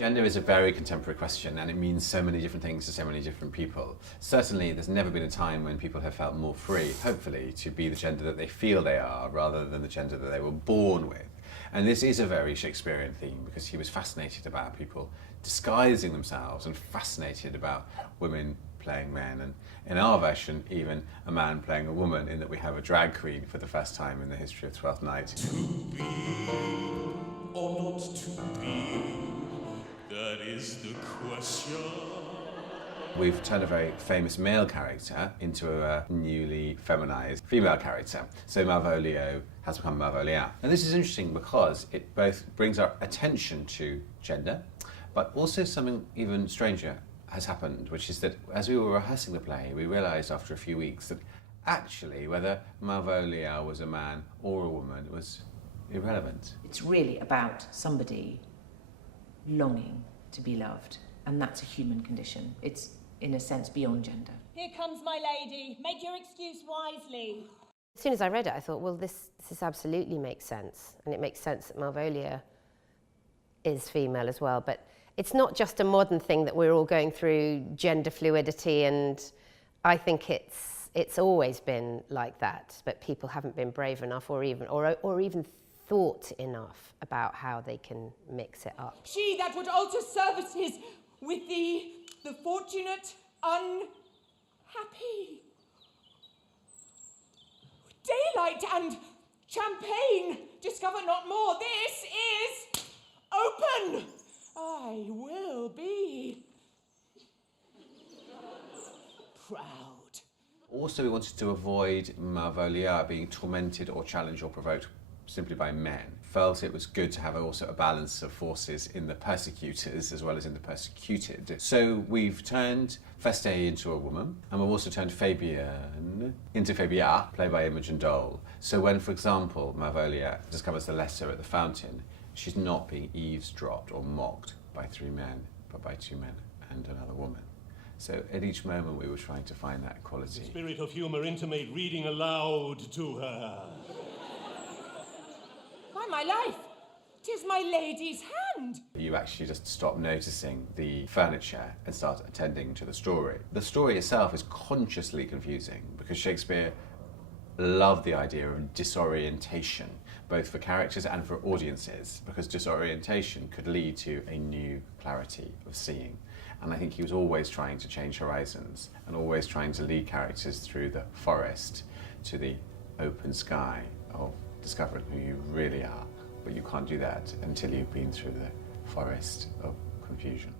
Gender is a very contemporary question and it means so many different things to so many different people. Certainly there's never been a time when people have felt more free, hopefully, to be the gender that they feel they are rather than the gender that they were born with. And this is a very Shakespearean theme because he was fascinated about people disguising themselves and fascinated about women playing men, and in our version even a man playing a woman, in that we have a drag queen for the first time in the history of Twelfth Night. To be or not to be, that is the question. We've turned a very famous male character into a newly feminized female character. So Malvolio has become Malvolia. And this is interesting because it both brings our attention to gender, but also something even stranger has happened, which is that as we were rehearsing the play, we realized after a few weeks that actually whether Malvolia was a man or a woman was irrelevant. It's really about somebody longing to be loved, and that's a human condition. It's, in a sense, beyond gender. Here comes my lady. Make your excuse wisely. As soon as I read it, I thought, well, this absolutely makes sense. And it makes sense that Malvolia is female as well. But it's not just a modern thing that we're all going through gender fluidity, and I think it's always been like that, but people haven't been brave enough or even thought enough about how they can mix it up. She that would alter services with the fortunate unhappy. Daylight and champagne, discover not more. This is open. I will be proud. Also, we wanted to avoid Malvolia being tormented or challenged or provoked simply by men. Felt it was good to have also a balance of forces in the persecutors as well as in the persecuted. So we've turned Feste into a woman, and we've also turned Fabian into Fabia, played by Imogen Dole. So when, for example, Malvolia discovers the letter at the fountain, she's not being eavesdropped or mocked by 3 men, but by 2 men and another woman. So at each moment we were trying to find that equality. The spirit of humour intimate reading aloud to her. By my life, 'tis my lady's hand. You actually just stop noticing the furniture and start attending to the story. The story itself is consciously confusing because Shakespeare loved the idea of disorientation, both for characters and for audiences, because disorientation could lead to a new clarity of seeing. And I think he was always trying to change horizons and always trying to lead characters through the forest to the open sky of discovering who you really are. But you can't do that until you've been through the forest of confusion.